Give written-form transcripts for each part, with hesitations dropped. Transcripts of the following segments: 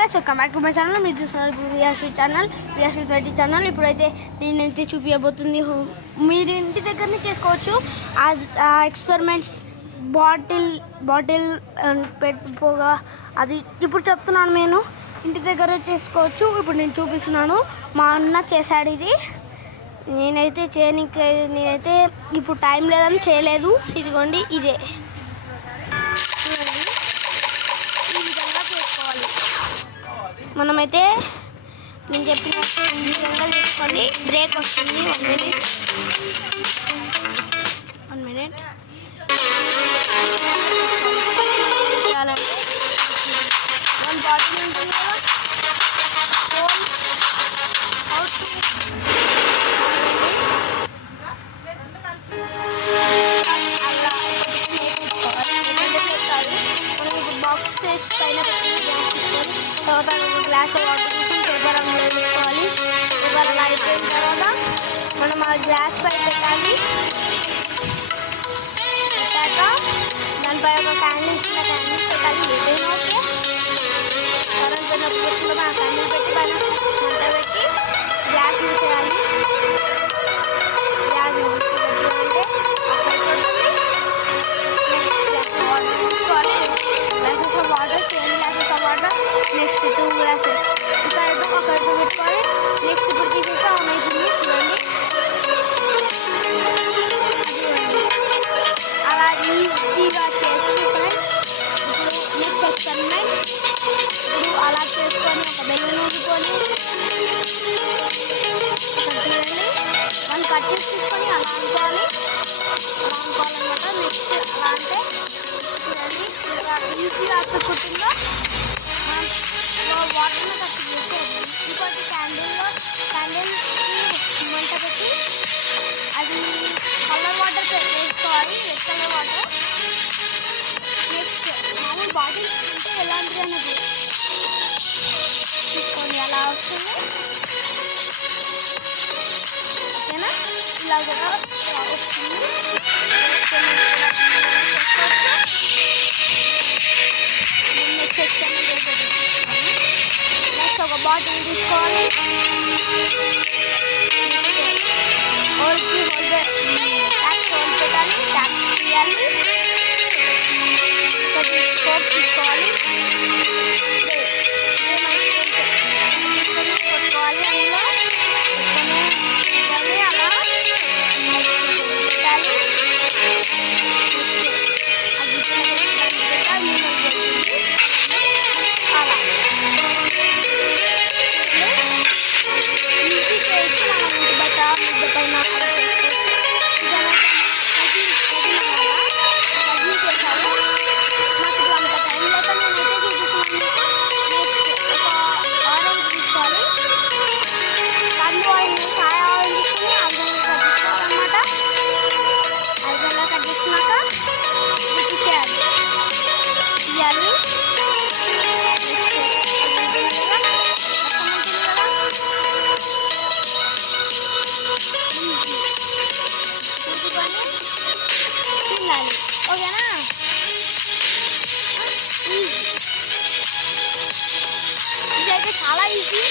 Guys welcome back to my channel. మీరు చూస్తున్నారు VRC channel, VRC 30 channel. ఇప్పుడైతే నేనైతే చూపించబోతుంది. మీరు ఇంటి దగ్గరనే చేసుకోవచ్చు ఆ ఎక్స్పెరిమెంట్స్. బాటిల్ పెట్టుకోగా అది ఇప్పుడు చెప్తున్నాను. నేను ఇంటి దగ్గర చేసుకోవచ్చు. ఇప్పుడు నేను చూపిస్తున్నాను. మా అన్న చేశాడు ఇది. నేనైతే ఇప్పుడు టైం లేదని చేయలేదు. ఇదిగోండి ఇదే చూడండి, ఈ విధంగా చేసుకోవాలి. మనమైతే నేను చెప్పినట్టు ఈ విధంగా చేసుకోండి. బ్రేక్ వస్తుంది. 1 మినిట్ చాలండి. 1 బాటిల్ ఉంటుంది కదా, పైన పెట్టి గ్యాస్ తీసుకొని తర్వాత గ్లాస్ వాటర్ తీసుకొని పేపర్ అందులో వేసుకోవాలి. పేపర్ అలా అయిపోయిన తర్వాత మనం ఆ గ్యాస్ పై పెట్టాలి. పెట్టాక దానిపై ఒక చిన్న క్యాండిల్ పెట్టాలి. ఏదైనా ఓకే. కరెంట్ పోయినప్పుడు ఆ క్యాండిల్ పెట్టి పైన మంట పెట్టి గ్యాస్ మూసేయాలి. గ్యాస్ మూసేటట్టు water, same glasses of water, next 2 glasses ఇక్కడ పెట్టుకోవాలి. నెక్స్ట్ ఇప్పుడు తీసేస్తే ఆన్ అవుతుంది. చూడండి, అలా ఈజీగా చేయొచ్చు ఫ్రెండ్స్. ఇప్పుడు నెక్స్ట్ ఎక్స్పెరిమెంట్. ఇప్పుడు అలా చేసుకొని ఒక బెలూన్ ఊదుకొని చూడండి, మనం కట్ చేసి తీసుకొని అలా అనుకోవాలి. అన్నమాట. నెక్స్ట్ అలా అంటే చూడండి ఈజీగా అతుక్కుంటుందో వాటర్ని కట్ చేసేది. ఇంకోటి క్యాండిల్ మంట పెట్టి అది కలర్ వాటర్ వేసుకోవాలి. Red colour water. నెక్స్ట్ మామూలు బాటిల్స్ ఉంటే ఎలాంటిది అన్నది తీసుకొని అలా వస్తుంది. ఓకేనా? ఇలా కూడా వస్తుంది. నెక్స్ట్ ఒక బాటిల్ తీసుకోవాలి. హోల్ పెట్టాలి. ట్యాప్ తీయాలి. సోప్ తీసుకోవాలి. కొట్టుకోవాలి. అందులో పెట్టాలి. అలా పెట్టాలి. అలా ఈజీ చేయొచ్చు. మనం ఇంటి బయట మిద్దె పైన చేశాను. నాకు ఇప్పుడు అంత టైం లేక నేనైతే చూపిస్తున్నాను. నెక్స్ట్ ఒక ఆరెంజ్ తీసుకోవాలి. పండు ఆయిల్, చాయ్ ఆయిల్ తీసుకుని ఐదల్లా కట్ చేసుకోవాలన్నమాట. ఐదల్లా కట్ చేసుకున్నాక తీసేయాలి. తీయాలి. తినాలి. ఓకేనా? ఈజీ. ఇదైతే చాలా ఈజీ.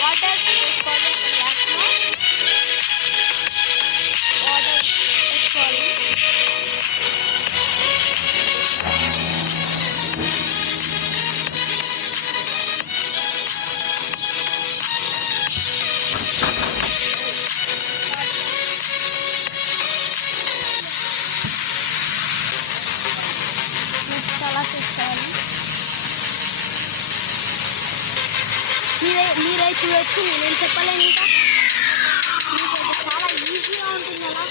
వాటర్ వేసుకోవాలి. గ్లాస్లో వాటర్ వేసుకోవాలి. చాలా చేసుకోవాలి. మీరే చూడొచ్చు. నేనేం చెప్పలేను. ఇంకా మీకైతే చాలా ఈజీగా ఉంటుంది కదా.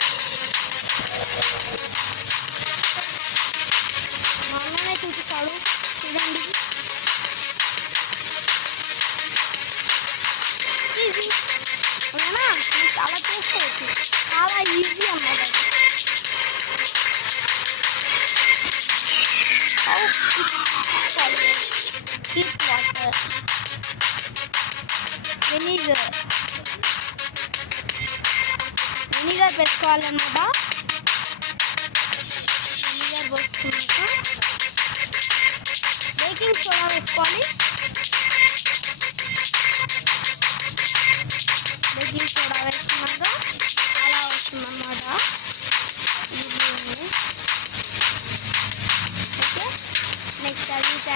నాన్ననే చూపిస్తాడు. చూడండి, ఈజీ. ఓకేనా? మీరు చాలా చేసుకోవచ్చు. చాలా ఈజీ అన్నమాట. Keep water. వెనిగర్ పెట్టుకోవాలన్నమాట. వెనిగర్ పోసుకున్నాక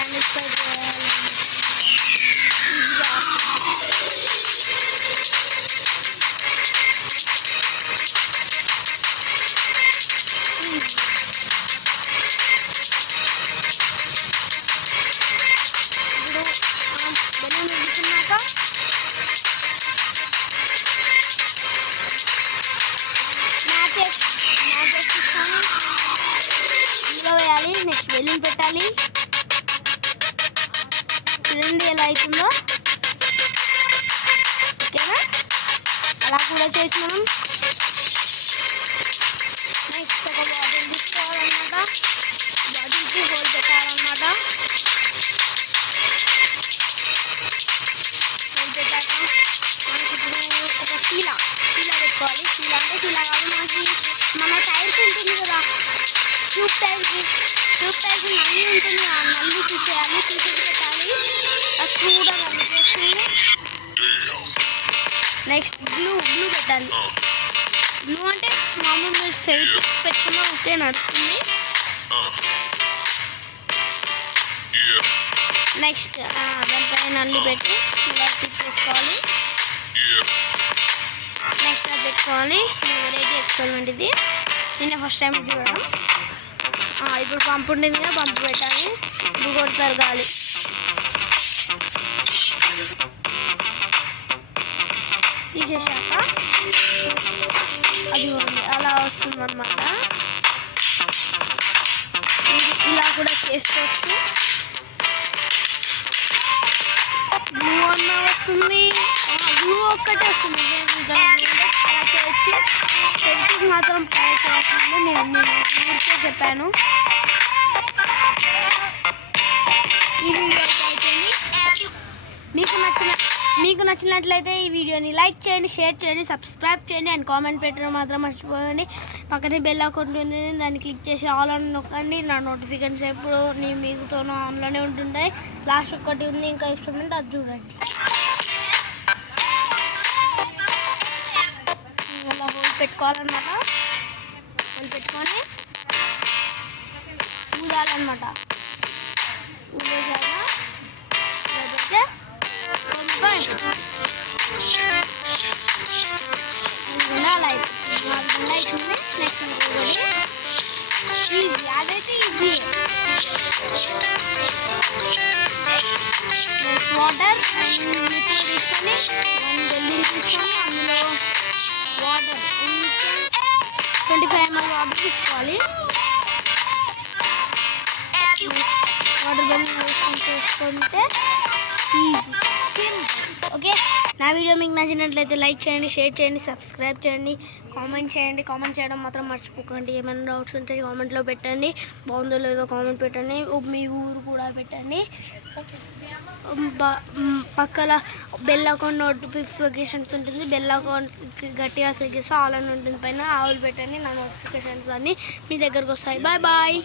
క్యాండిల్స్ ఫ్రై చేయాలి. ఇందులో వేయాలి. నెక్స్ట్ బెలూన్ పెట్టాలి. చూడండి ఎలా అవుతుందో. ఓకేనా, అలా కూడా చేసి మనం నెక్స్ట్ ఒక బాటిల్ తీసుకోవాలన్నమాట. బాటిల్కి హోల్ పెట్టాలన్నమాట. హోల్ పెట్టాక మనకి ఇప్పుడు ఒక శీలా పెట్టుకోవాలి. శీలా అంటే శీలా కాదు, మన టైర్స్ ఉంటుంది కదా, ట్యూబ్ టైర్స్ నల్లి ఉంటుంది. ఆ నల్లి తీసేయాలి, తీసేసి పెట్టాలి. అది కూడా నల్లి చేస్తుంది. నెక్స్ట్ గ్లూ పెట్టాలి. గ్లూ అంటే మామూలు ఫెవిక్ పెట్టుకున్నా ఓకే నడుస్తుంది. నెక్స్ట్ దానిపైన నల్లి పెట్టి ఇలా తిప్పేసుకోవాలి. నెక్స్ట్ అది పెట్టుకోవాలి. వెరైటీ ఎక్స్పెరిమెంట్ ఇది, నేను ఫస్ట్ టైం చూడడం. ఇప్పుడు పంపు ఉంటుంది కదా, పంపు పెట్టాలి. ఇప్పుడు కొడతారు గాలి. తీసేసాక అది అలా వస్తుంది అన్నమాట. ఇలా కూడా చేసుకోవచ్చు. గ్లూ అన్న వస్తుంది, గ్లూ ఒక్కటే వస్తుంది. అలా చేయొచ్చు. పెయింటింగ్ మాత్రం ట్రై చేస్తుంది. నేను ఊరికే చెప్పాను. ఈ వీడియో అయిపోయింది. మీకు నచ్చినట్లయితే ఈ వీడియోని లైక్ చేయండి, షేర్ చేయండి, సబ్స్క్రైబ్ చేయండి అండ్ కామెంట్ పెట్టడం మాత్రం మర్చిపోకండి. పక్కనే బెల్ అకౌంట్ ఉంది, దాన్ని క్లిక్ చేసి ఆల్ అని నొక్కండి. నా నోటిఫికేషన్స్ ఎప్పుడు మీకుతోనూ ఆన్లోనే ఉంటుంటాయి. లాస్ట్ ఒక్కటి ఉంది ఇంకా ఎక్స్పెరిమెంట్, అది చూడండి. ఇలా హోల్ పెట్టుకోవాలన్నమాట. హోల్ పెట్టుకొని ఊదాలన్నమాట. ఊదేసాక లేకపోతే అలా అవుతుంది. నెక్స్ట్ ఈజీ, అదైతే ఈజీ. నెక్స్ట్ వాటర్ తీసుకొని 1 బెలూన్ తీసుకొని అందులో వాటర్ 25 ml వాటర్ తీసుకోవాలి. వాటర్ బెలూన్ వేసుకుంటే ఈజీ. ఓకే, నా వీడియో మీకు నచ్చినట్లయితే లైక్ చేయండి, షేర్ చేయండి, సబ్స్క్రైబ్ చేయండి, కామెంట్ చేయండి. కామెంట్ చేయడం మాత్రం మర్చిపోకండి. ఏమైనా డౌట్స్ ఉంటే కామెంట్లో పెట్టండి. బాగుందో లేదో కామెంట్ పెట్టండి. మీ ఊరు కూడా పెట్టండి. పక్కన బెల్ అకౌంట్ నోటిఫికేషన్స్ ఉంటుంది. బెల్ అకౌంట్ గట్టిగా క్లిక్ చేస్తే ఆల్ అని ఉంటుంది. పైన ఆవులు పెట్టండి. నా నోటిఫికేషన్స్ అన్నీ మీ దగ్గరకు వస్తాయి. Bye bye.